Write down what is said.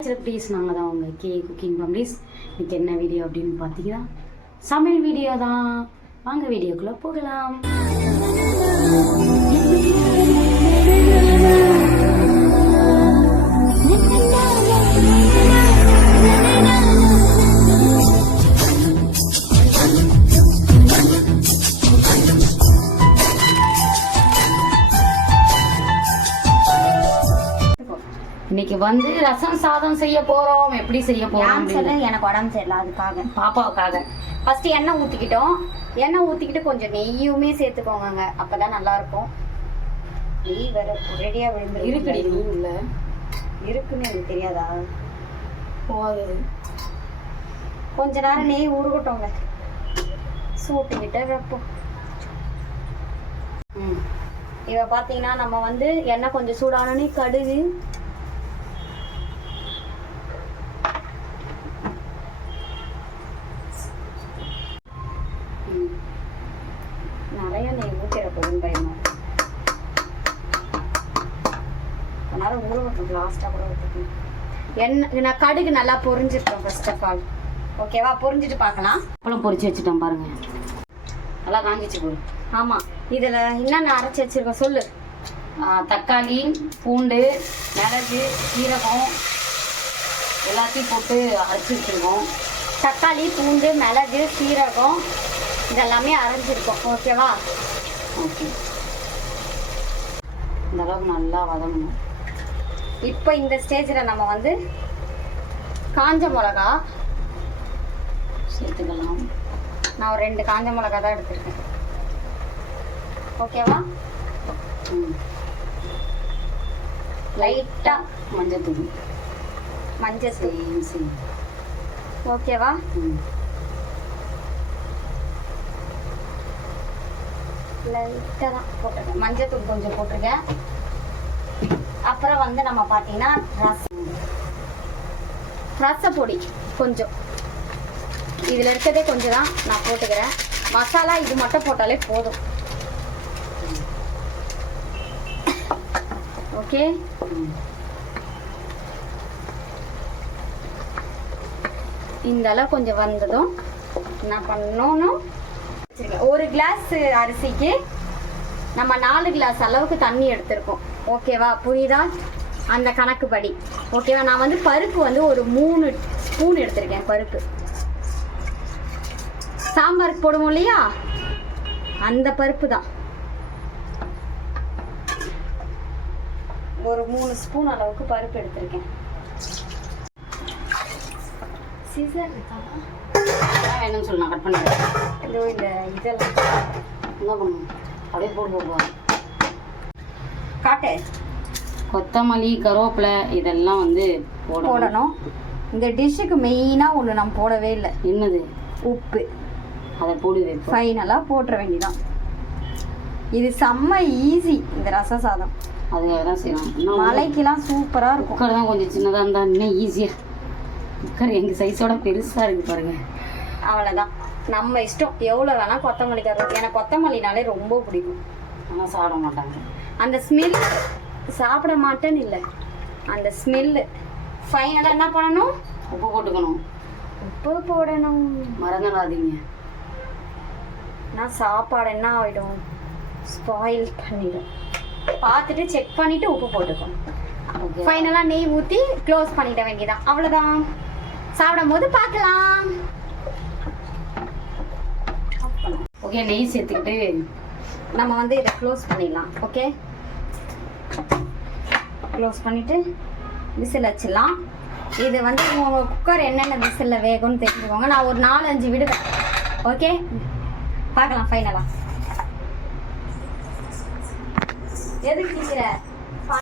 Please நாங்கள் தான் உங்கள் குக்கிங் ஃபேமிலிஸ். இன்னைக்கு என்ன வீடியோ அப்படின்னு பார்த்தீங்கன்னா சமையல் வீடியோ தான். வாங்க வீடியோக்குள்ளே போகலாம். இன்னைக்கு வந்து ரசம் சாதம் செய்ய போறோம். எப்படி செய்ய போறோம்? எனக்கு உடம்பு சரியில்லை, அதுக்காக பாப்பாவுக்காக ஃபர்ஸ்ட் எண்ணெய் ஊற்றிக்கிட்டோம். எண்ணெய் ஊற்றிக்கிட்டு கொஞ்சம் நெய்யுமே சேர்த்துக்கோங்க, அப்பதான் நல்லா இருக்கும். நெய் வேற ரெடியா விழுந்து இருக்குடி இல்லை இருக்குன்னு எனக்கு தெரியாதா? போகுது. கொஞ்ச நேரம் நெய் உருகட்டோங்க, சூட்டுக்கிட்ட வைப்போம். இவ பார்த்தீங்கன்னா நம்ம வந்து எண்ணெய் கொஞ்சம் சூடானோடனே கடுகு, நிறைய நெய் ஊற்றிட போகுதுன்னு பயமா. நேரம் ஊறட்டும், லாஸ்ட்டாக கூட ஊற்றிக்கணும். எண்ணெய் நான் கடுகு நல்லா பொரிஞ்சிருக்கேன் ஃபர்ஸ்ட் ஆஃப் ஆல். ஓகேவா? பொரிஞ்சிட்டு பார்க்கலாம். அப்பளம் பொரிச்சு வச்சுட்டோம் பாருங்க, நல்லா காஞ்சிச்சு போய். ஆமாம், இதில் என்னென்ன அரைச்சி வச்சிருக்கோம் சொல்லு. தக்காளி, பூண்டு, மிளகு, சீரகம் எல்லாத்தையும் போட்டு அரைச்சி வச்சுருக்கோம். தக்காளி, பூண்டு, மிளகு, சீரகம் இதெல்லாமே அரைஞ்சிருக்கோம். ஓகேவா? ஓகே, இந்த அளவுக்கு நல்லா வதங்கணும். இப்போ இந்த ஸ்டேஜில் நம்ம வந்து காஞ்ச மிளகா சேர்த்துக்கலாம். நான் ஒரு 2 காஞ்ச மிளகா தான் எடுத்துருக்கேன். ஓகேவா? லைட்டாக மஞ்சத்தூள் மஞ்சள். ஓகேவா? லைட்டாக தான் போட்டிருக்கேன், மஞ்சத்தூள் கொஞ்சம் போட்டிருக்கேன். அப்புறம் வந்து நம்ம பார்த்தீங்கன்னா ரசப்பொடி கொஞ்சம், இதில் இருக்கிறதே கொஞ்சம் தான் நான் போட்டுக்கிறேன். மசாலா இது மட்டும் போட்டாலே போதும். ஓகே, இந்த அளவு கொஞ்சம் வந்ததும் என்ன பண்ணணும், ஒரு கிளாஸ் அரிசிக்கு நம்ம 4 கிளாஸ் அளவுக்கு தண்ணி எடுத்திருக்கோம். ஓகேவா? புரியுதா? அந்த கணக்குப்படி. ஓகேவா? நான் வந்து பருப்பு வந்து ஒரு 3 ஸ்பூன் எடுத்திருக்கேன். பருப்பு சாம்பாருக்கு போடுவோம் இல்லையா, அந்த பருப்பு தான். ஒரு 3 ஸ்பூன் அளவுக்கு பருப்பு எடுத்திருக்கேன். சீசர் வேணும்னு சொல்லி நான் கட் பண்ணிடுறேன். இதோ இந்த இதெல்லாம் என்ன பண்ணுவோம், அப்படியே போடுவோம். காட்டு கொத்தமல்லி, கருவேப்பிலை இதெல்லாம் வந்து போடணும். இந்த டிஷ்ஷுக்கு மெயினாக ஒன்று நம்ம போடவே இல்லை. என்னது? உப்பு. அதை போடுவே ஃபைனலாக போட்டுற வேண்டியதான். இது செம்ம ஈஸி இந்த ரச சாதம். அதுக்காக தான் செய்யணும். மலைக்கெல்லாம் சூப்பராக இருக்கும். குக்கர் தான் கொஞ்சம் சின்னதாக இருந்தால் இன்னும் ஈஸியாக. குக்கர் எங்கள் சைஸோட பெருசாக இருக்குது பாருங்க. அவ்வளோதான், நம்ம இஷ்டம். எவ்வளோ வேணால் கொத்தமல்லி கருவேப்பிலை. எனக்கு கொத்தமல்லினாலே ரொம்ப பிடிக்கும். ஆனால் சாப்பிட மாட்டாங்க. அந்த ஸ்மெல் சாப்பிட மாட்டேன்னு இல்லை, அந்த ஸ்மெல்லு. ஃபைனலாக என்ன பண்ணணும்? உப்பு போட்டுக்கணும். உப்பு போடணும், மறந்துடாதீங்க. நான் சாப்பாடு என்ன ஆகிடும், ஸ்பாயில் பண்ணிடும். பார்த்துட்டு செக் பண்ணிவிட்டு உப்பு போட்டுக்கணும். ஃபைனலாக நெய் ஊற்றி க்ளோஸ் பண்ணிட வேண்டியதான். அவ்வளோதான், சாப்பிடும் போது பார்க்கலாம். ஓகே, நெய் சேர்த்துக்கிட்டு நம்ம வந்து இதை க்ளோஸ் பண்ணிடலாம். ஓகே, க்ளோஸ் பண்ணிவிட்டு விசில் வச்சிடலாம். இது வந்து உங்கள் குக்கர் என்னென்ன விசிலில் வேகும்னு தெரிஞ்சுக்கோங்க. நான் ஒரு 4-5 விடுவேன். ஓகே, பார்க்கலாம் ஃபைனலாக. எதுக்கு கேட்குற?